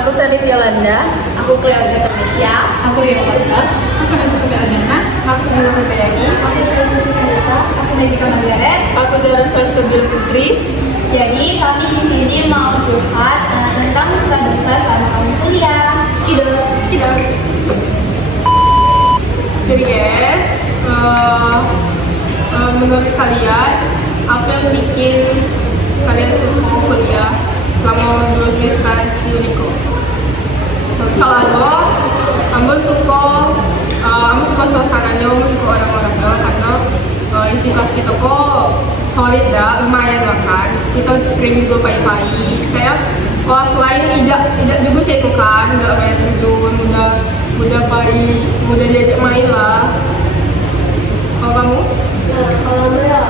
Aku Sarif Yolanda. Aku Cleoga Tanisha. Aku Ria Pasar. Aku Nasa Suga Agana. Aku Nila Pepeyani. Aku Sarif Sandika. Aku Mezika Margaret. Aku Dara Salsabila Putri. Jadi kami di sini mau curhat tentang suka duka selama kami kuliah. Tidak. Jadi guys, menurut kalian apa yang bikin kalian suka kuliah selama 2 semester di Uniko? Kalau kamu suka suasananya, kamu suka orang-orangnya karena isi kelas kita kok solid dah, lumayan lah kan. Kita sering juga pagi-pagi. Kayak kelas lain tidak juga sih itu kan, nggak kayak terjun, mudah baik, mudah diajak main lah. Kalau kamu? Nah, kalau aku ya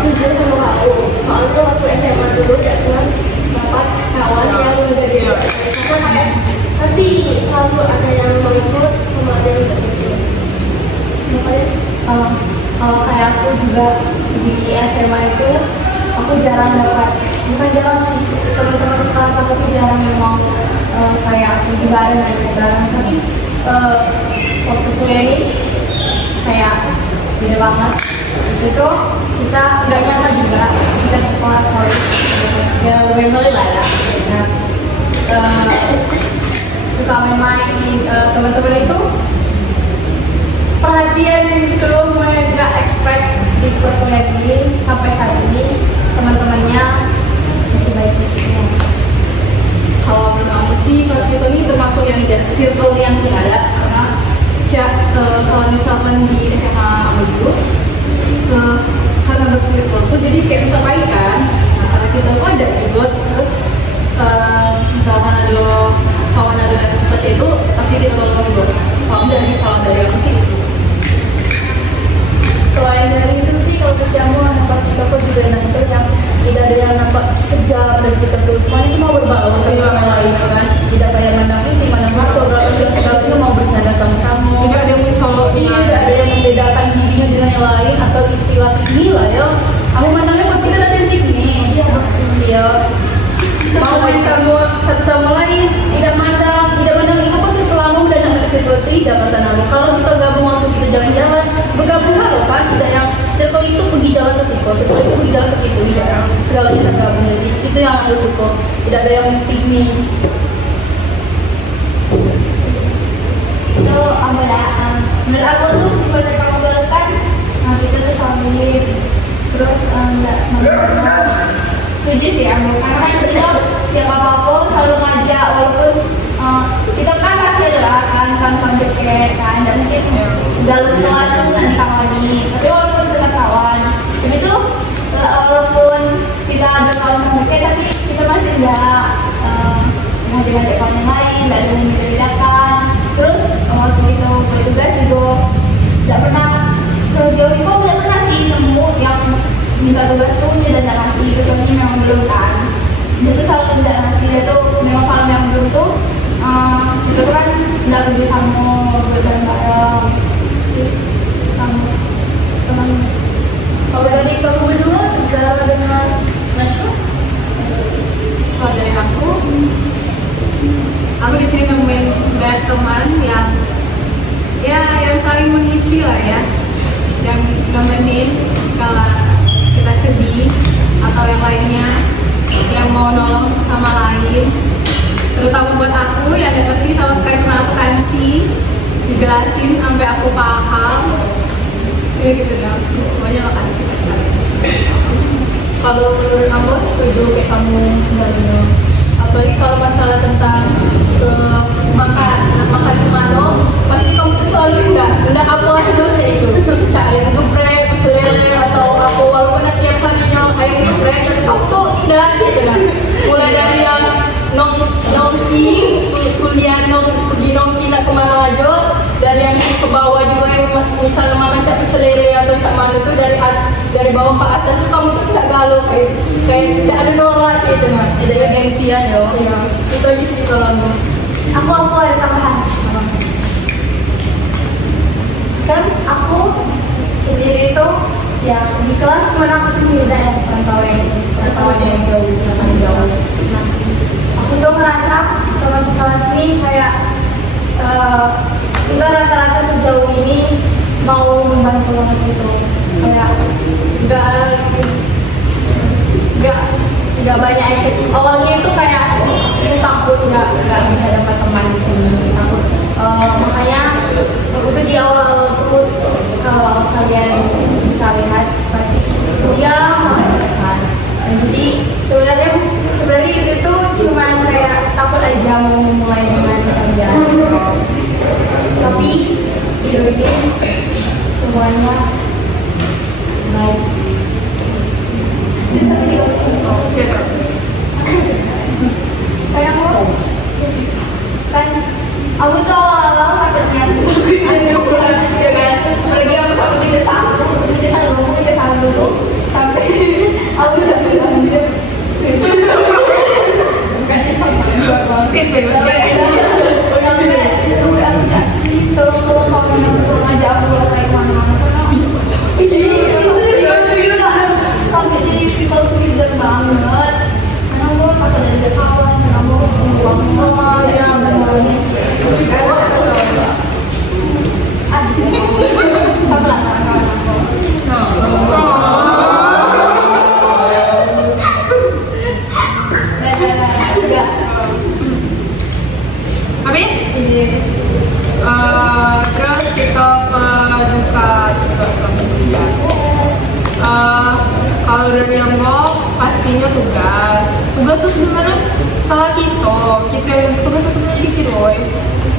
setuju sama kamu. Soalnya waktu SMA dulu ya kan dapat kawan yang udah dari SMA kayak pasti selalu ada yang mau ikut sama ada yang tidak ikut. Makanya kalau kayak aku juga di SMA itu aku jarang dapat, bukan jarang sih, teman-teman sekelas aku tuh jarang yang mau kayak aku di bareng tapi waktu kuliah ini kayak beda banget. Itu kita nggak nyangka juga kita sekolah solid ya, lebih mulai lah ya. Nah, suka main-main teman-teman itu perhatian gitu, semuanya nggak expect di perkuliahan ini sampai saat ini teman-temannya masih baik-baik semua. Kalau menurut aku sih kelas kita ini termasuk yang di circle yang tidak ada, karena kalau misalkan di SMA dulu karena bersirkel tuh jadi kayak bisa main kan. Nah, karena kita tuh ada juga, terus misalkan ada kawan ada yang susah itu pasti kita tolong juga. Kalau dari aku sih itu. Selain dari itu sih kalau kecamu anak pas kita kok juga nanti yang tidak ada yang nampak kejam dan kita terus semuanya itu mau berbaur sama lain kan. Tidak kayak mana visi mana marco, kalau segalanya mau bercanda sama-sama. Tidak ada yang mencolok. Iya, tidak ada yang membedakan dirinya dengan yang lain atau istilah ini lah ya. Aku mandangnya pasti kita ada tim nih. Iya. Mau main sama satu sama lain, tidak mandang itu pasti pelanggung dan anak seperti tidak pasangan. Kalau kita gabung waktu kita jalan-jalan, bergabung loh kan, tidak yang circle itu pergi jalan ke situ, circle itu pergi jalan ke situ, tidak yang segalanya tergabung. Jadi itu yang aku suka. Tidak ada yang piknik. Itu apa ya? Menurut aku tuh seperti kamu bilang kan, kita tuh solid, terus nggak Setuju sih aku, karena kan kita tiap apa-apa selalu ngajak, walaupun kita kan masih ada kan deket kan, dan mungkin segala sekelas tuh nanti kawan ini, tapi walaupun tetap kawan, jadi tuh walaupun kita ada kawan deket, tapi kita masih nggak ngajak-ngajak kawan yang lain, nggak ada yang membedakan. Terus waktu itu bertugas juga nggak pernah sejauh itu nggak pernah sih nemu yang minta tugas tuh dan nggak ngasih gitu, ini memang belum kan. Dia tuh selalu tidak ngasih, dia tuh memang kalau yang belum tuh itu kan nggak kerja sama bareng-bareng sih kamu teman. kalau dari kamu berdua Zara dengan Nashwa? Kalau dari aku di sini nemuin banyak teman yang saling mengisi lah ya, yang nemenin kalau kita sedih atau yang lainnya, yang mau nolong sama lain. Terutama buat aku yang gak ngerti sama sekali tentang akuntansi, dijelasin sampai aku paham. Ya gitu dong. Pokoknya makasih buat kalian. Kalau menurut kamu setuju kayak kamu sebenarnya, apalagi kalau masalah tentang makan di mana, pasti kamu tuh selalu enggak apa aja kayak itu, cak ayam geprek, pecel lele atau apa, walaupun tiap harinya ayam geprek, tapi kamu tuh tidak kan, mulai dari yang nongki kuliah pergi nongki nak kemana aja, dan yang ke bawah juga yang misalnya mama cak pecel lele atau cak mana tuh dari bawah ke atas tuh kamu tuh tidak galau kayak tidak ada nolak gitu kan. Tidak ada gengsian yo. Iya, itu aja sih kalau Aku ada tambahan. Kan aku sendiri itu ya di kelas cuma aku sendiri dan perantauan yang jauh. Nah, aku tuh ngerasa teman sekelas kita rata-rata sejauh ini mau membantu orang itu kayak nggak banyak exit. Awalnya itu kayak aku takut nggak bisa dapat teman di sini, takut makanya itu di awal itu kalian bisa lihat pasti kuliah kan. Jadi sebenarnya itu cuma kayak takut aja mau mulai dengan kalian, tapi sejauh ini semuanya baik. Kayak kan aku tuh awal-awal takutnya ya kan, apalagi aku sampai ngecek satu tuh sampai aku sampai ambil tolong aja aku boleh kayak mana-mana sampai jadi people pleaser banget karena gue takut ada kawan, karena gue buang sama yang habis? yes. Terus kita ke duka kita selama kuliah. Kalau dari yang pastinya tugas tuh sebenarnya salah kita yang tugasnya sebenarnya dikit woy.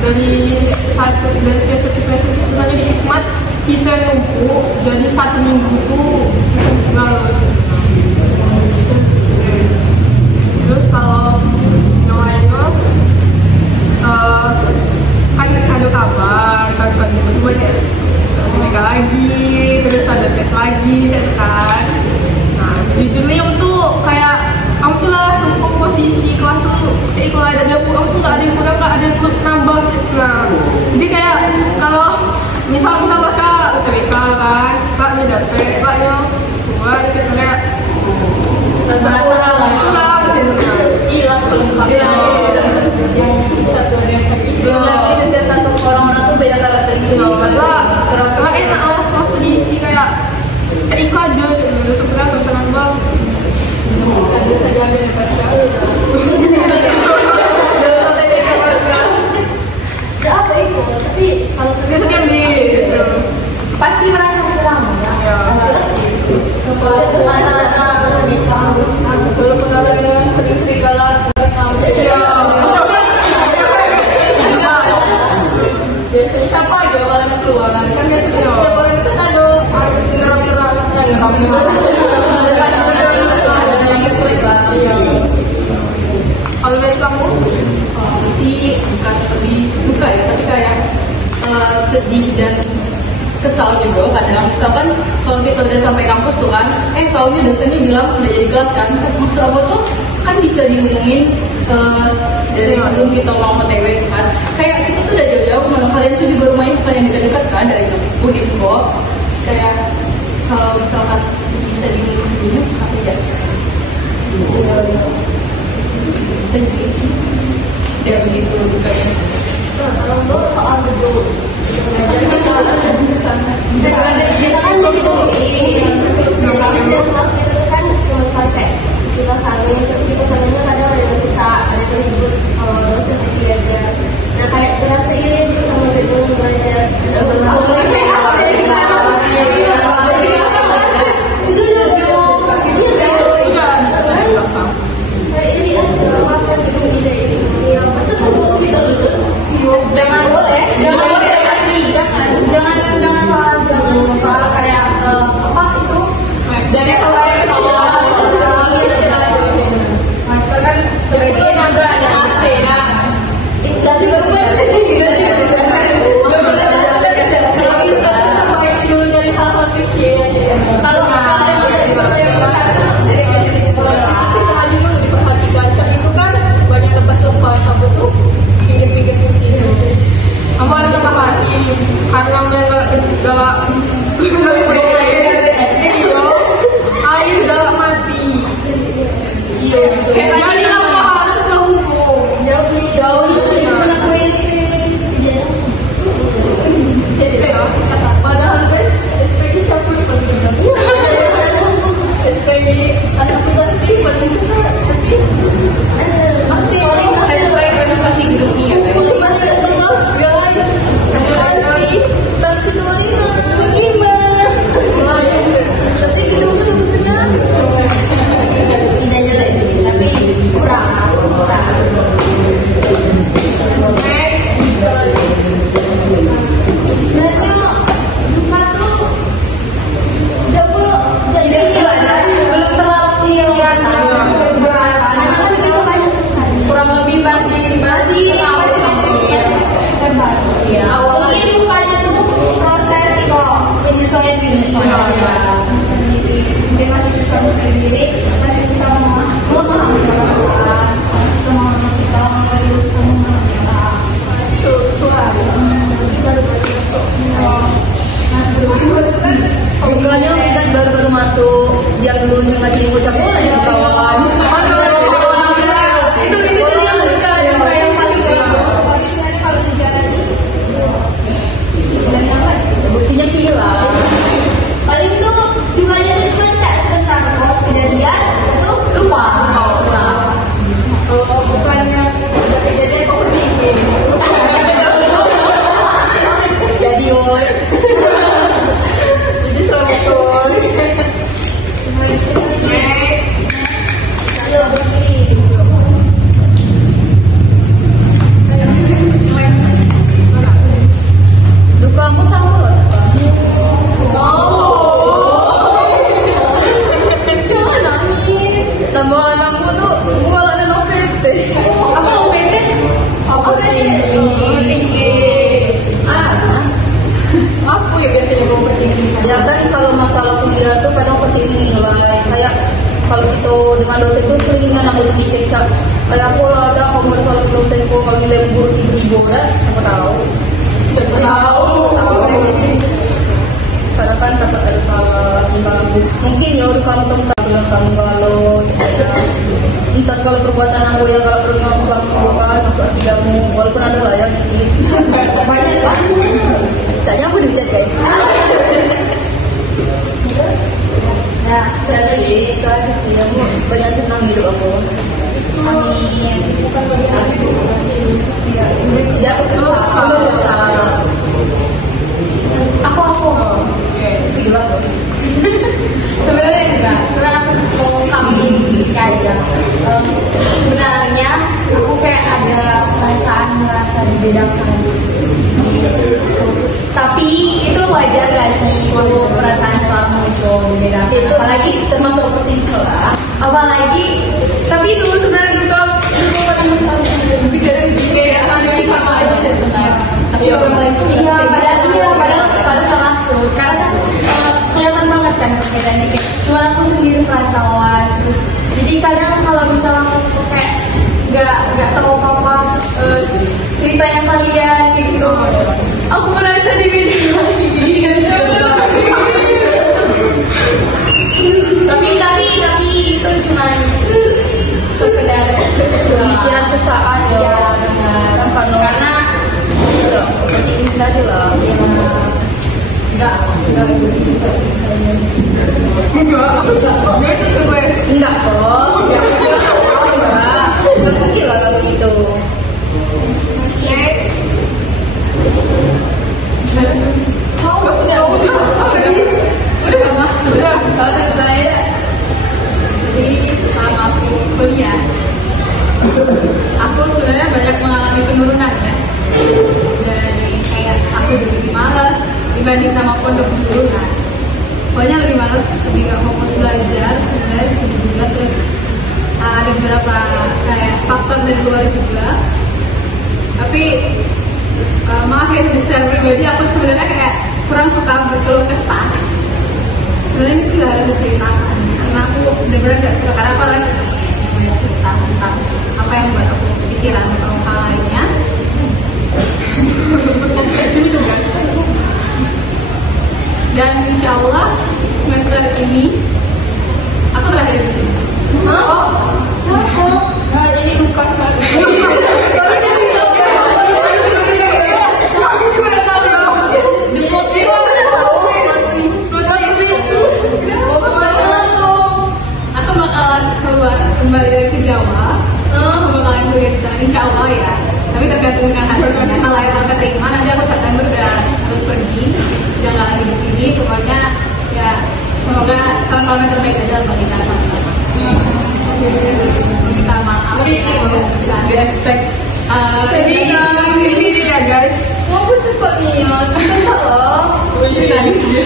Dari semester ke semester itu sebenarnya dikit, cuma kita yang numpuk jadi 1 minggu tuh kita juga loh. Terus kalau yang lainnya kan ada kabar kan tiba-tiba ya mereka lagi, terus ada tes lagi kan. Nah jujurnya yang tuh kayak kamu tuh langsung komposisi kelas tuh cek kalau ada yang kurang tuh nggak ada yang kurang, nggak ada yang nambah sih. Nah jadi kayak kalau misal pas kak UTBK kan kaknya dapet kaknya buat gitu kayak Salah-salah lah. itu lah Hilang kelengkapan. Satu ada yang kayak gitu. Lagi setiap satu orang-orang tuh beda karakteristik. terus lah enak lah kelas diisi kayak cek iku aja sih dulu sebenarnya nggak usah nambah. Bisa diambil ya pas kali. Gak apa itu, tapi kalau Biasa diambil gitu. pasti merasa senang ya. Walaupun orangnya sering-sering galak, biasanya siapa aja orang keluar kan biasanya setiap orang itu kan ada ngerang-ngerang Kalau dari kamu? aku sih bukan lebih duka ya, tapi kayak sedih dan kesal juga kadang. Misalkan kalau kita udah sampai kampus tuh kan, taunya dosennya bilang udah jadi kelas kan, maksud aku tuh kan bisa dihubungin dari sebelum kita mau OTW kan. Kayak kita tuh udah jauh-jauh, mana kalian tuh juga rumahnya bukan yang dekat-dekat kan dari Unimko. Kayak kalau misalkan bisa dihubungin sebelumnya, apa ya? Dan sih, ya begitu dukanya. Nah, kalau gue soal gedung, kita kan jadi dosen, setiap kelas kita kan cuma pakai kita saling, terus kita salingnya kadang ada yang bisa, ada yang ribut kalau dosen lagi aja. Nah kayak berasa ini sama gedung belajar itu juga kecil kan? Kayak ini aja, apa gedung ini ya masa kalau kita lulus Jangan boleh, jangan soal kayak apa itu masih paling renovasi gedung ini ya guys. Tapi gedung itu bagusnya tidak jelek sih, tapi kurang. Sebenarnya Duka tuh udah jadi gimana? Belum terlalu yang kurang lebih masih Iya. Mungkin Dukanya tuh proses kok menyesuaikan diri sendiri. Mungkin masih susah sendiri, masih susah memahami orang, susah memahami kita, susah memahami orang. Bukannya kita baru masuk, yang dulu lagi di bocah bola ya kawan. Itu yang kita yang paling Tapi sebenarnya kalau dijalani, sebenarnya apa? buktinya hilang. Paling tuh Dukanya itu kan kayak sebentar kok kejadian, itu Lupa. Bukannya kejadian kok begini. Jadi woi. Jadi selamat. Dukamu sama lo? jangan nangis. Tambah anakku tuh bukan ada OPT. Apa OPT? OPT tinggi. Aku ya biasanya mau tinggi. Ya kan kalau masalah kuliah tuh kadang penting nilai. Kayak kalau itu dengan dosen tuh seringan aku lebih kecap. Kayak aku lah ada kalau masalah dosenku kalau nilai guru tinggi juga, siapa tahu. Karena kan dapat ada salah bagus. Mungkin ya udah kamu tentang dengan kamu kalau entah kalau perbuatan aku yang kalau perlu kamu selama masuk akidamu walaupun ada lah ya banyak lah. Kayaknya aku diucap guys. Nah, Jadi itu aja sih aku banyak senang hidup aku. amin. Bukan tidak besar. Aku sebenarnya enggak. Sebenarnya aku mau kami aja. Sebenarnya aku kayak ada perasaan merasa dibedakan. Tapi itu wajar gak sih kalau perasaan selama itu dibedakan? Apalagi termasuk seperti itu lah. Apalagi tapi dulu sebenarnya juga lebih dari kayak masih sama aja dan benar. Tapi orang lain tuh padahal nggak maksud karena kelihatan banget kan perbedaannya kayak cuma aku sendiri perantauan terus jadi kadang kalau misalnya aku kayak nggak tahu apa ceritanya kalian gitu aku merasa dibedakan ini nggak bisa tapi itu cuma sekedar pemikiran sesaat ya karena seperti ini tadi lah enggak kok enggak mungkin lah kalau gitu udah jadi selama aku kuliah aku sebenarnya banyak mengalami penurunan ya dari kayak aku lebih malas dibanding sama pondok dulu kan pokoknya lebih malas lebih gak fokus belajar sebenarnya disitu juga terus ada beberapa kayak faktor dari luar juga tapi maaf ya secara pribadi aku sebenarnya kayak kurang suka berkeluh kesah sebenarnya itu gak harus diceritakan karena aku benar-benar gak suka karena aku orang yang banyak cerita tentang apa yang buat aku pikiran atau hal lainnya dan insya Allah semester ini aku berakhir di sini. Ini bukan aku bakalan keluar insya Allah ya. Tapi tergantung dengan hasilnya. Kalau emang keterima nanti aku September udah harus pergi, udah nggak lagi di sini. Pokoknya ya semoga sama-sama yang terbaik aja buat kita sama-sama. Minta maaf ya nggak bisa. Respect. Jadi ini ya guys. Kamu cepet nih, cepet loh. Ini nangis dia.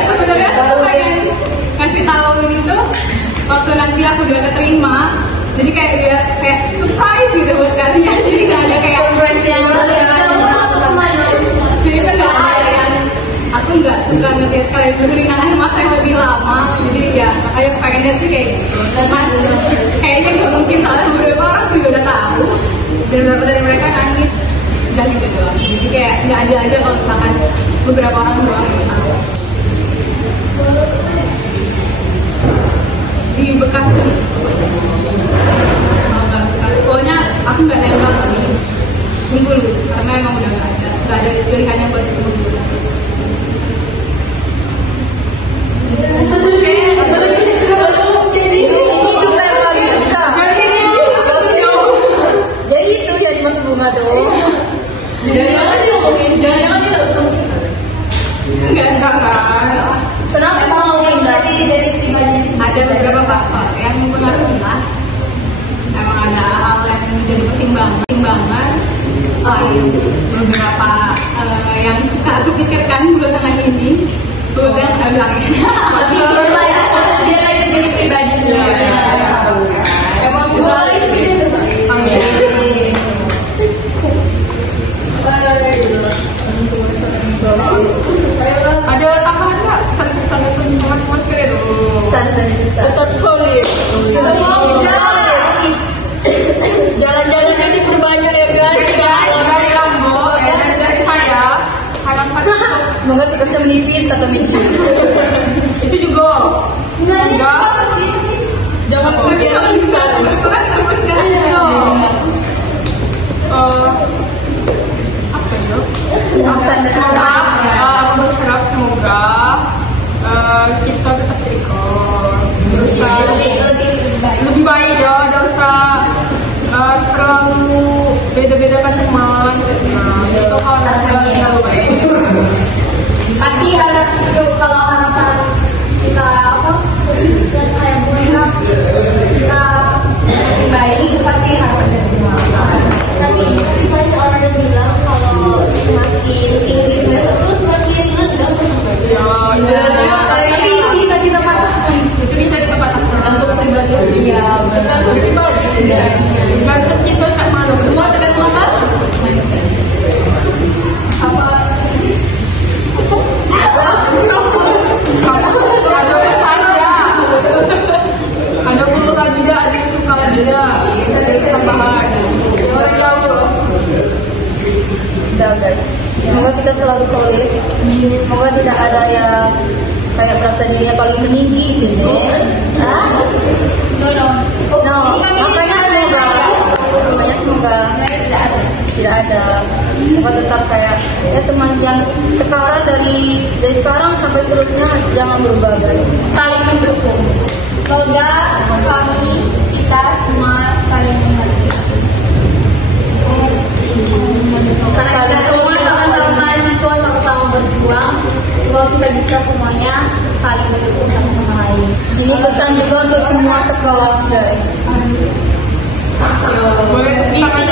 Sebenarnya aku pengen kasih tahu ini tuh waktu nanti aku udah keterima, jadi kayak biar kayak surprise gitu buat kalian. Jadi nggak ada kayak surprise yang jadi itu nggak ada yang aku nggak suka ngeliat kalian berlinang air mata yang lebih lama. Jadi ya makanya pengennya sih kayak kayaknya nggak mungkin soalnya beberapa orang juga udah tahu dan beberapa dari mereka nangis udah gitu doang. Jadi kayak nggak adil aja kalau misalkan beberapa orang doang yang tahu. Di Bekasi, pokoknya aku nggak nembak di Bengkulu karena emang udah nggak ada pilihannya buat Bengkulu. Jadi itu yang dimaksud bunga tuh. Jangan-jangan dia nggak ketemu kita. Enggak kan. Kenapa mau pribadi jadi pribadi? Ada beberapa faktor yang mempengaruhi lah. Emang ada hal yang menjadi pertimbangan lain. Beberapa yang suka aku pikirkan belakangan ini. Kemudian ada Tapi dia kayak jadi pribadi dulu. Emang juga ini ada tambahan nggak pesan-pesan untuk teman-teman sekalian? tetap solid. Jalan-jalan ini perbanyak ya guys. Dari Lambo dan dari saya harapan Semoga tiketnya menipis kata Miji. itu juga Sebenarnya apa sih? Jangan pergi kalau bisa. berkurang sama enggak? Apa ya? Semoga aku berharap semoga kita tetap jadi lebih baik ya, tidak usah terlalu beda-bedakan teman. Itu kalau terlalu baik. Pasti ada kalau harapan kita apa dan kayak kita lebih baik pasti harapan dari semua. Tapi pasti orang yang bilang kalau semakin tinggi semester itu semakin rendah tapi itu bisa kita patahkan. Itu bisa dipatahkan. Untuk pribadi. Iya benar. Tergantung kita sama Semua tergantung apa? Mindset. ada pesan ya, ada keluhan tidak, ada kesukaan tidak, ada tambahan. Udah guys. Semoga kita selalu solid. Semoga tidak ada yang kayak merasa dirinya paling meninggi di sini. Makanya semoga tidak ada. Semoga tetap kayak ya teman yang sekarang dari sekarang sampai seterusnya jangan berubah guys. Saling mendukung. Semoga kita semua saling mengerti. Karena kita semua sama-sama mahasiswa, sama-sama berjuang. Semoga kita bisa semuanya saling mendukung satu sama lain. Ini pesan juga untuk semua sekelas guys. Boleh sampai